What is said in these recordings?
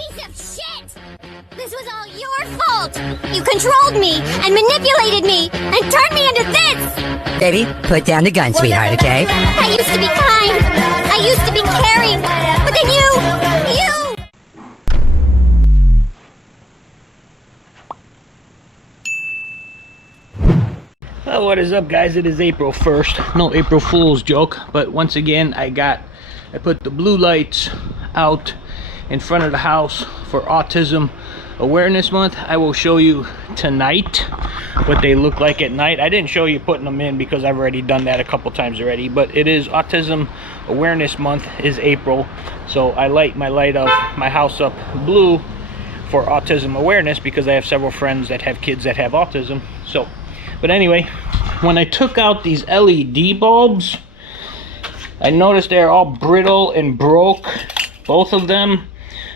piece of shit! This was all your fault! You controlled me and manipulated me and turned me into this! Baby, put down the gun, sweetheart, okay? I used to be kind. I used to be caring. But then you... Well, what is up, guys? It is April 1st. No April Fool's joke, but once again, I put the blue lights out in front of the house for Autism Awareness Month. I will show you tonight what they look like at night. I didn't show you putting them in because I've already done that a couple times already, but it is Autism Awareness Month is April, so I light of my house up blue for autism awareness because I have several friends that have kids that have autism. So but anyway, when I took out these LED bulbs, I noticed they're all brittle and broke, both of them.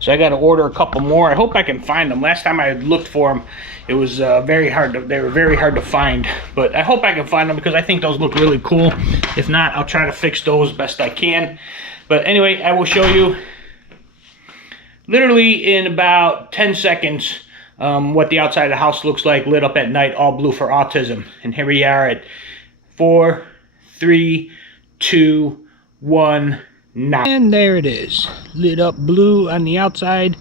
So I got to order a couple more. I hope I can find them. Last time I looked for them, it was very hard to, they were very hard to find. But I hope I can find them because I think those look really cool. If not, I'll try to fix those best I can. But anyway, I will show you literally in about 10 seconds what the outside of the house looks like lit up at night, all blue for autism. And here we are at 4, 3, 2, 1, now. And there it is, lit up blue on the outside.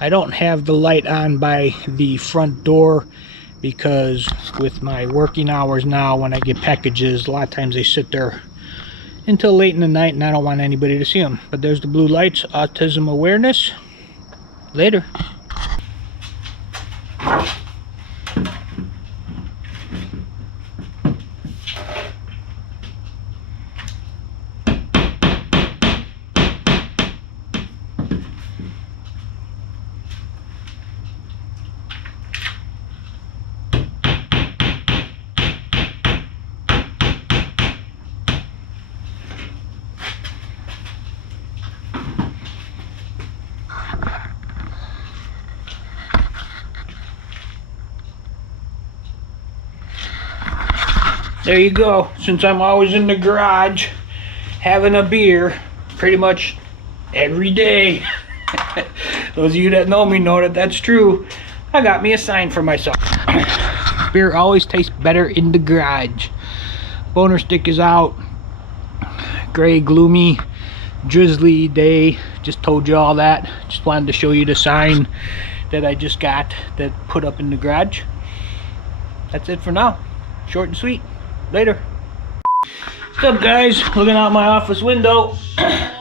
I don't have the light on by the front door because with my working hours now, when I get packages, a lot of times they sit there until late in the night and I don't want anybody to see them. But there's the blue lights, autism awareness. Later. There you go. Since I'm always in the garage having a beer pretty much every day, those of you that know me know that that's true, I got me a sign for myself. Beer always tastes better in the garage. Boner stick is out. Gray, gloomy, drizzly day. Just told you all that. Just wanted to show you the sign that I just got that put up in the garage. That's it for now. Short and sweet. Later. What's up, guys? Looking out my office window.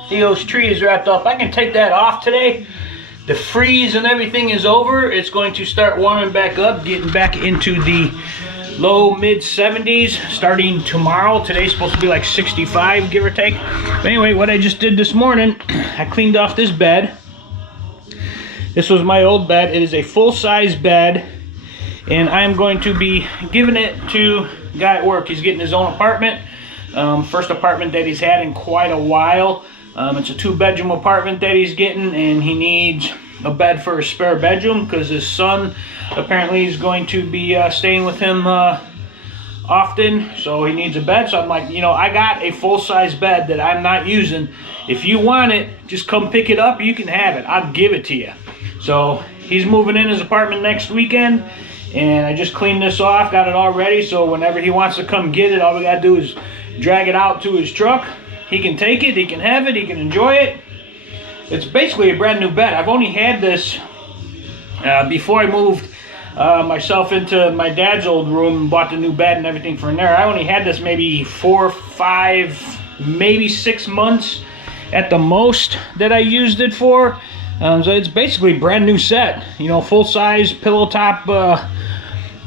Theo's tree is wrapped up. I can take that off today. The freeze and everything is over. It's going to start warming back up, getting back into the low mid 70s starting tomorrow. Today's supposed to be like 65, give or take. But anyway, what I just did this morning, I cleaned off this bed. This was my old bed. It is a full-size bed, and I'm going to be giving it to a guy at work. He's getting his own apartment. First apartment that he's had in quite a while. It's a 2-bedroom apartment that he's getting, and he needs a bed for a spare bedroom because his son apparently is going to be staying with him often, so he needs a bed. So I'm like, you know, I got a full-size bed that I'm not using. If you want it, just come pick it up. You can have it. I'll give it to you. So he's moving in his apartment next weekend, and I just cleaned this off, got it all ready, so whenever he wants to come get it, all we gotta do is drag it out to his truck. He can take it, he can have it, he can enjoy it. It's basically a brand new bed. I've only had this before I moved myself into my dad's old room and bought the new bed and everything from there. I only had this maybe 4, 5, maybe 6 months at the most that I used it for. So it's basically a brand new set, you know, full size pillow top,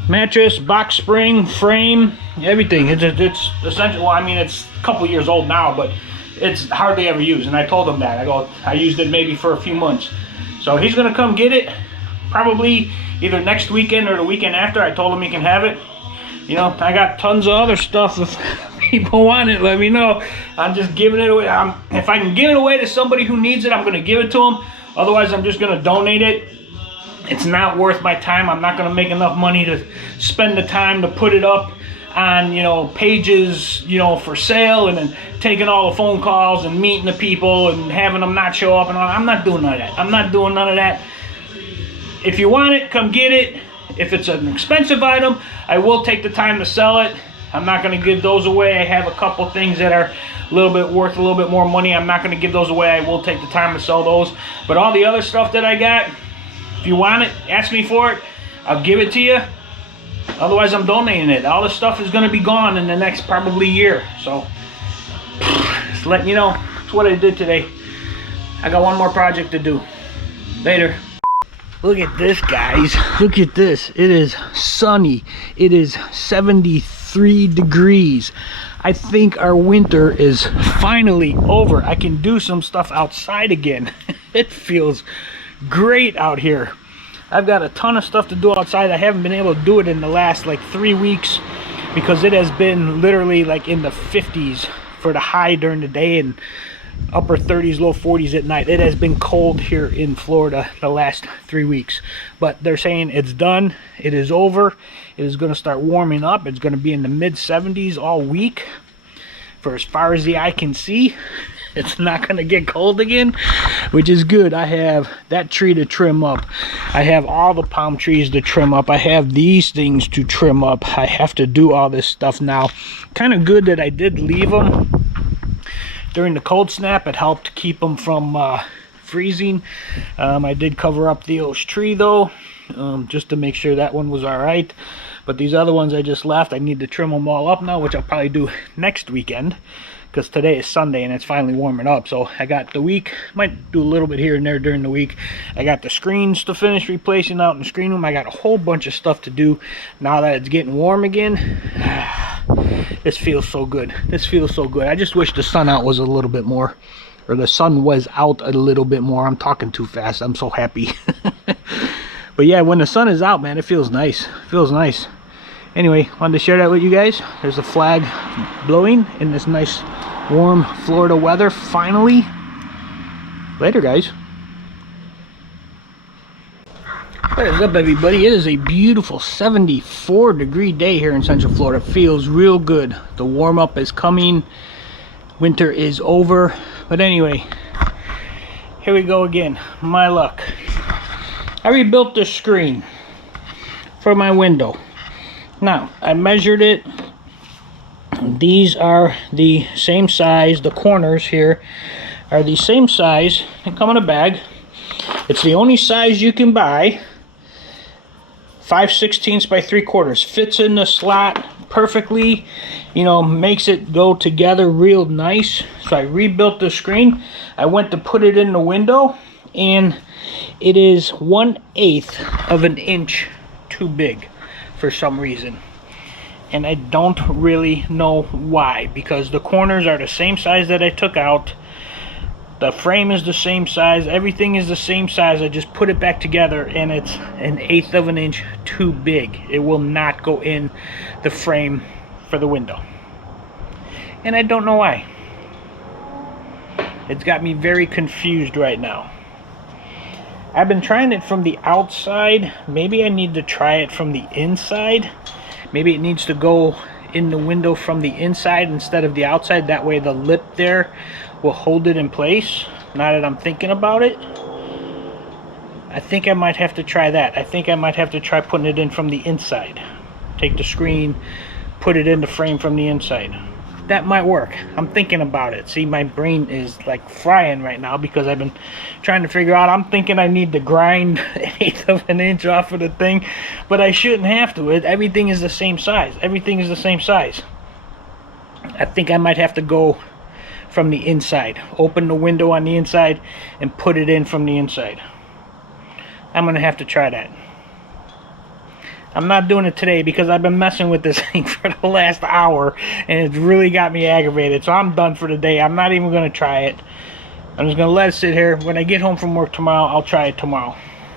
mattress, box spring, frame, everything. It's essentially, well, I mean, it's a couple years old now, but it's hardly ever used. And I told him that. I used it maybe for a few months. So he's gonna come get it probably either next weekend or the weekend after. I told him he can have it. You know, I got tons of other stuff. If people want it, let me know. I'm just giving it away. If I can give it away to somebody who needs it, I'm gonna give it to them. Otherwise, I'm just gonna donate it. It's not worth my time. I'm not gonna make enough money to spend the time to put it up on, you know, pages, you know, for sale, and then taking all the phone calls and meeting the people and having them not show up and all. I'm not doing none of that. I'm not doing none of that. If you want it, come get it. If it's an expensive item, I will take the time to sell it. I'm not going to give those away. I have a couple things that are a little bit worth a little bit more money. I'm not going to give those away. I will take the time to sell those. But all the other stuff that I got, if you want it, ask me for it. I'll give it to you. Otherwise, I'm donating it. All this stuff is going to be gone in the next probably year. So, just letting you know. That's what I did today. I got one more project to do. Later. Look at this, guys. Look at this. It is sunny. It is 73 degrees. I think our winter is finally over. I can do some stuff outside again. It feels great out here. I've got a ton of stuff to do outside. I haven't been able to do it in the last like 3 weeks because it has been literally like in the 50s for the high during the day and upper 30s, low 40s at night. It has been cold here in Florida the last 3 weeks, but they're saying it's done. It is over. It is going to start warming up. It's going to be in the mid 70s all week for as far as the eye can see. It's not going to get cold again, which is good. I have that tree to trim up. I have all the palm trees to trim up. I have these things to trim up. I have to do all this stuff now. Kind of good that I did leave them during the cold snap. It helped keep them from freezing. I did cover up Theo's tree though, just to make sure that one was all right. But these other ones I just left, I need to trim them all up now, which I'll probably do next weekend, because today is Sunday and it's finally warming up. So I got the week, might do a little bit here and there during the week. I got the screens to finish replacing out in the screen room. I got a whole bunch of stuff to do now that it's getting warm again. This feels so good. This feels so good. I just wish the sun out was a little bit more, or the sun was out a little bit more. I'm talking too fast. I'm so happy. But yeah, when the sun is out, man, it feels nice. It feels nice. Anyway, wanted to share that with you guys. There's a flag blowing in this nice warm Florida weather finally. Later, guys. What is up, everybody? It is a beautiful 74-degree day here in Central Florida. Feels real good. The warm up is coming. Winter is over. But anyway, here we go again. My luck. I rebuilt this screen for my window. Now, I measured it. These are the same size. The corners here are the same size. They come in a bag. It's the only size you can buy. 5/16 by 3/4. Fits in the slot perfectly. You know, makes it go together real nice. So I rebuilt the screen. I went to put it in the window, and it is 1/8 of an inch too big for some reason. And I don't really know why, because the corners are the same size that I took out. The frame is the same size. Everything is the same size. I just put it back together and it's 1/8 of an inch too big. It will not go in the frame for the window. And I don't know why. It's got me very confused right now. I've been trying it from the outside. Maybe I need to try it from the inside. Maybe it needs to go in the window from the inside instead of the outside. That way the lip there will hold it in place. Now that I'm thinking about it, I think I might have to try that. I think I might have to try putting it in from the inside. Take the screen, put it in the frame from the inside. That might work. I'm thinking about it. See, my brain is like frying right now because I've been trying to figure out. I'm thinking I need to grind 1/8 of an inch off of the thing, but I shouldn't have to. Everything is the same size. Everything is the same size. I think I might have to go from the inside. Open the window on the inside and put it in from the inside. I'm going to have to try that. I'm not doing it today because I've been messing with this thing for the last hour and it's really got me aggravated. So I'm done for the day. I'm not even going to try it. I'm just going to let it sit here. When I get home from work tomorrow, I'll try it tomorrow.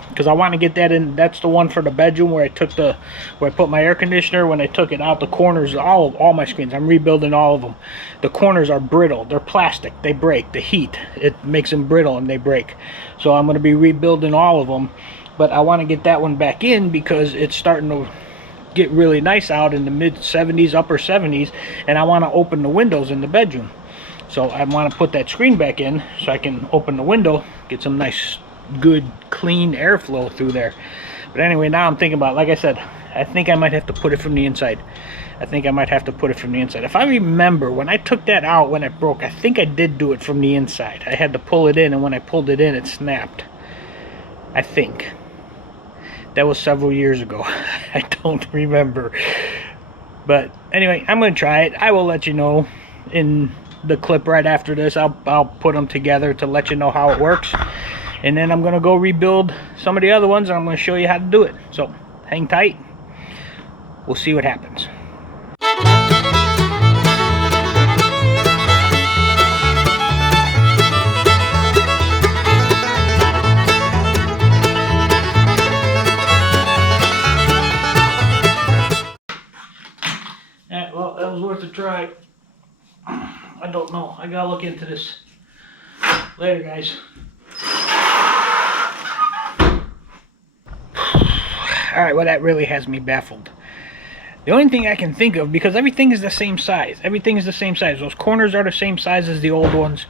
Because I want to get that in. That's the one for the bedroom where I put my air conditioner. When I took it out, the corners, all my screens, I'm rebuilding all of them. The corners are brittle. They're plastic. They break. The heat, it makes them brittle and they break. So I'm going to be rebuilding all of them. But I want to get that one back in because it's starting to get really nice out in the mid 70s, upper 70s, and I want to open the windows in the bedroom. So I want to put that screen back in so I can open the window, get some nice, good, clean airflow through there. But anyway, now I'm thinking about, like I said, I think I might have to put it from the inside. I think I might have to put it from the inside. If I remember, when I took that out when it broke, I think I did do it from the inside. I had to pull it in, and when I pulled it in, it snapped. I think. That was several years ago. I don't remember. But anyway, I'm going to try it. I will let you know in the clip right after this. I'll put them together to let you know how it works. And then I'm going to go rebuild some of the other ones, and I'm going to show you how to do it. So hang tight. We'll see what happens. Yeah, well, that was worth a try. I don't know. I gotta look into this. Later, guys. Alright, well, that really has me baffled. The only thing I can think of, because everything is the same size. Everything is the same size. Those corners are the same size as the old ones.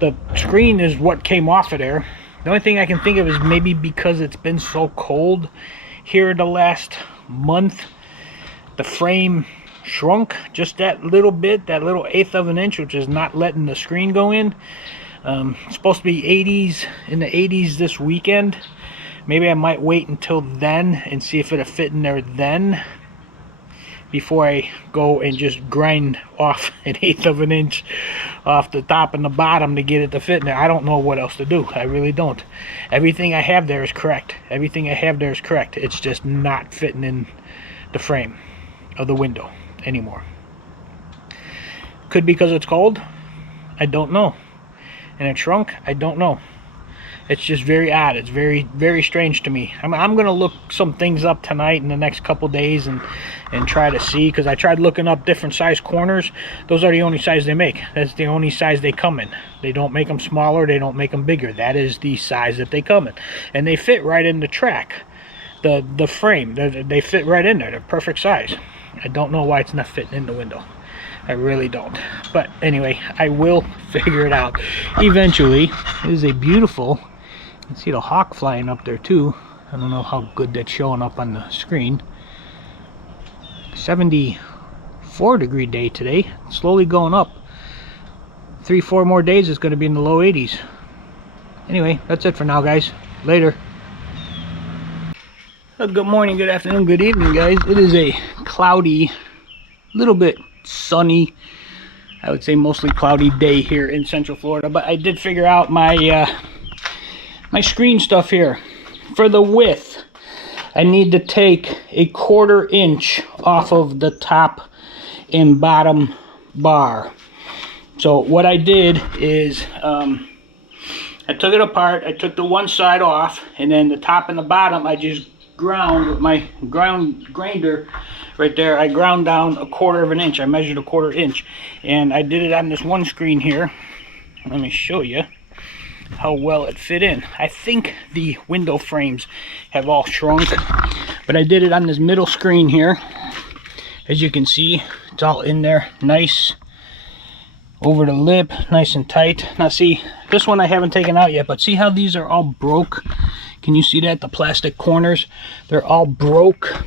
The screen is what came off of there. The only thing I can think of is maybe because it's been so cold here the last month, the frame shrunk just that little bit, that little 1/8 of an inch, which is not letting the screen go in. It's supposed to be 80s, in the 80s this weekend. Maybe I might wait until then and see if it'll fit in there then, before I go and just grind off an 1/8 of an inch off the top and the bottom to get it to fit in there. I don't know what else to do. I really don't. Everything I have there is correct. Everything I have there is correct. It's just not fitting in the frame of the window anymore. Could be because it's cold. I don't know. And it shrunk. I don't know. It's just very odd. It's very, very strange to me. I'm going to look some things up tonight in the next couple days and try to see, because I tried looking up different size corners. Those are the only size they make. That's the only size they come in. They don't make them smaller. They don't make them bigger. That is the size that they come in. And they fit right in the track. The frame. They fit right in there. They're perfect size. I don't know why it's not fitting in the window. I really don't. But anyway, I will figure it out eventually. It is a beautiful... You can see the hawk flying up there too. I don't know how good that's showing up on the screen. 74-degree day today. Slowly going up. 3-4 more days it's going to be in the low 80s. Anyway, that's it for now, guys. Later. Good morning, good afternoon, good evening, guys. It is a cloudy, little bit sunny, I would say mostly cloudy day here in Central Florida. But I did figure out my my screen stuff here. For the width, I need to take a 1/4 inch off of the top and bottom bar. So what I did is I took it apart. I took the one side off, and then the top and the bottom I just ground with my grinder right there. I ground down a 1/4 of an inch. I measured a 1/4 inch, and I did it on this one screen here. Let me show you how well it fit in. I think the window frames have all shrunk, but I did it on this middle screen here. As you can see, it's all in there nice over the lip, nice and tight. Now see, this one I haven't taken out yet, but see how these are all broke? Can you see that? The plastic corners, they're all broke,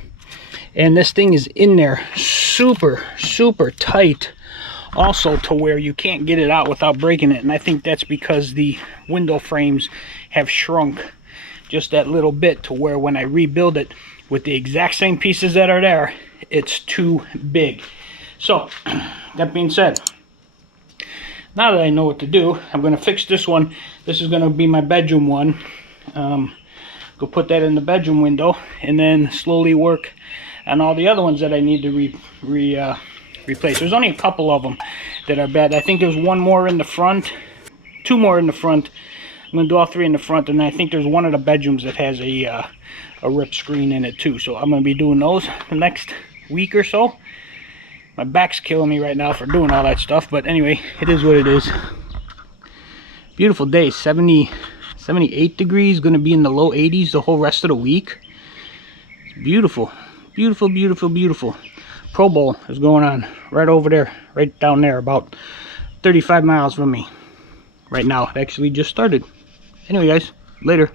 and this thing is in there super tight also, to where you can't get it out without breaking it. And I think that's because the window frames have shrunk just that little bit, to where when I rebuild it with the exact same pieces that are there, it's too big. So that being said, now that I know what to do, I'm going to fix this one. This is going to be my bedroom one. Go put that in the bedroom window, and then slowly work on all the other ones that I need to replace. There's only a couple of them that are bad. I think there's one more in the front, 2 more in the front. I'm going to do all 3 in the front, and I think there's one of the bedrooms that has a ripped screen in it too. So I'm going to be doing those the next week or so. My back's killing me right now for doing all that stuff, but anyway, it is what it is. Beautiful day. 78 degrees, going to be in the low 80s the whole rest of the week. It's beautiful. Beautiful, beautiful, beautiful. Pro Bowl is going on right over there, right down there, about 35 miles from me. Right now, it actually just started. Anyway, guys, later.